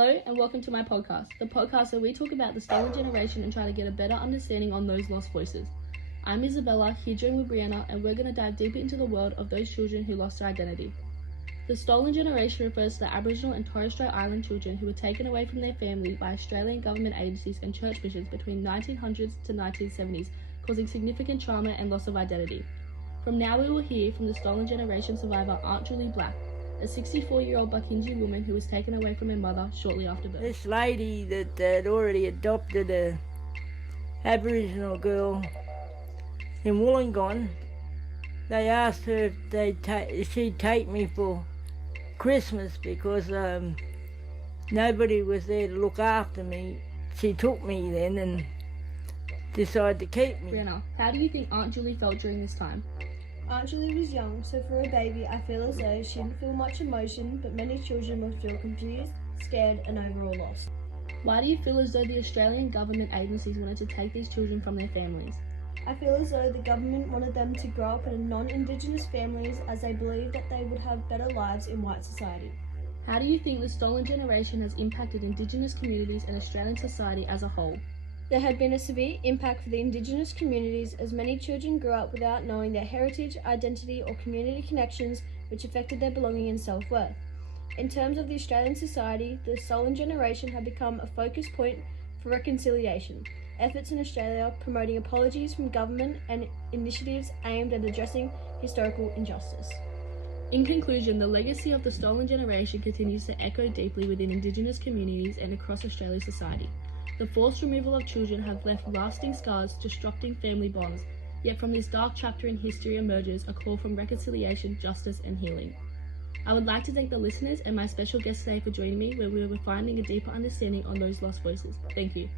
Hello and welcome to my podcast, the podcast where we talk about the stolen generation and try to get a better understanding on those lost voices. I'm Isabella, here joined with Brianna, and we're going to dive deeper into the world of those children who lost their identity. The stolen generation refers to the Aboriginal and Torres Strait Island children who were taken away from their family by Australian government agencies and church missions between 1900s to 1970s, causing significant trauma and loss of identity. From now we will hear from the stolen generation survivor Aunt Julie Black, a 64-year-old Barkindji woman who was taken away from her mother shortly after birth. This lady that had already adopted a Aboriginal girl in Wollongong, they asked her if she'd take me for Christmas because nobody was there to look after me. She took me then and decided to keep me. Brianna, how do you think Aunt Julie felt during this time? Aunt Julie was young, so for a baby I feel as though she didn't feel much emotion, but many children would feel confused, scared and overall lost. Why do you feel as though the Australian government agencies wanted to take these children from their families? I feel as though the government wanted them to grow up in non-Indigenous families as they believed that they would have better lives in white society. How do you think the stolen generation has impacted Indigenous communities and Australian society as a whole? There had been a severe impact for the Indigenous communities as many children grew up without knowing their heritage, identity or community connections, which affected their belonging and self-worth. In terms of the Australian society, the stolen generation had become a focus point for reconciliation, efforts in Australia promoting apologies from government and initiatives aimed at addressing historical injustice. In conclusion, the legacy of the stolen generation continues to echo deeply within Indigenous communities and across Australia's society. The forced removal of children have left lasting scars, disrupting family bonds, yet from this dark chapter in history emerges a call from reconciliation, justice and healing. I would like to thank the listeners and my special guest today for joining me, where we were finding a deeper understanding on those lost voices. Thank you.